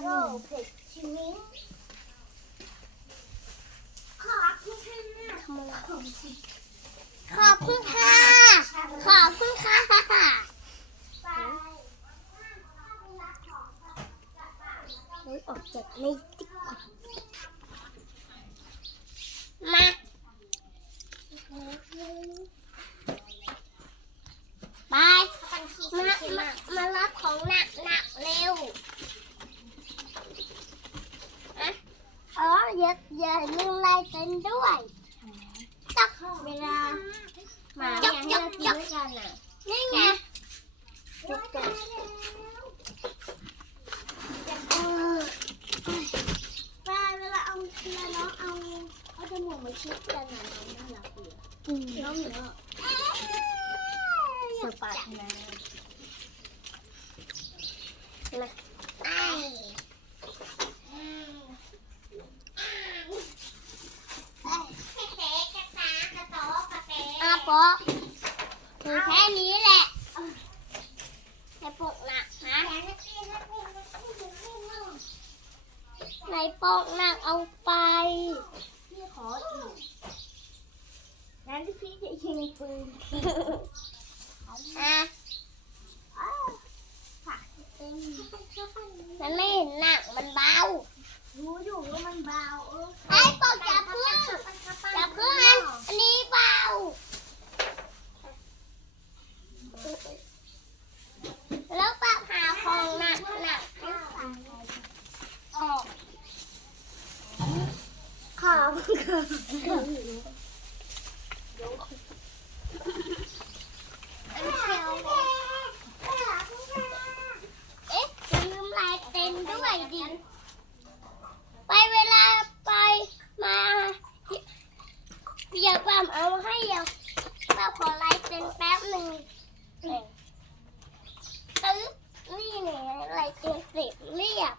ขอบคุณค่ะขอบคุณขอคุณค่ะ ขอบคุณค่ะออกจากในติ๊กต็อกมาไปมา มา มารับของหนักหนักเร็วอะ อย่าอย่าลืมลายเซ็นด้วยตักเวลาหมาเนี่ยให้เรากินด้วยกันอะนี่ไงจุกกันป้าเวลาเอาเวลาน้องเอาเอาจมูกมาชิดกันนะน้องน่ารักดีอะน้องเหนือสปาร์ตนะ ไอ้ อาปอกถือแค่นี้แหละในปกหนักนะในปกหนักเอาไปพี่ขออีกงั้นพี่จะยิงปืนอะมันไม่เห็นหนักมันเบารู้อยู่ว่ามันเบาเออ ไอ้ปอกจับเพื่อนจับเพื่อนอันนี้เบา แล้วปากหาของหนักหนักให้ใส่ออก ขอบค่ะ เอ๊ะอย่าลืมลายเต็นด้วยดิ ไปเวลาไปมาเดี๋ยวป้ามเอาให้เดี๋ยวป้าขอลายเต็นแป๊บหนึ่งตึ๊บนี่เนี่ยลายเต็นเสร็จเรียบ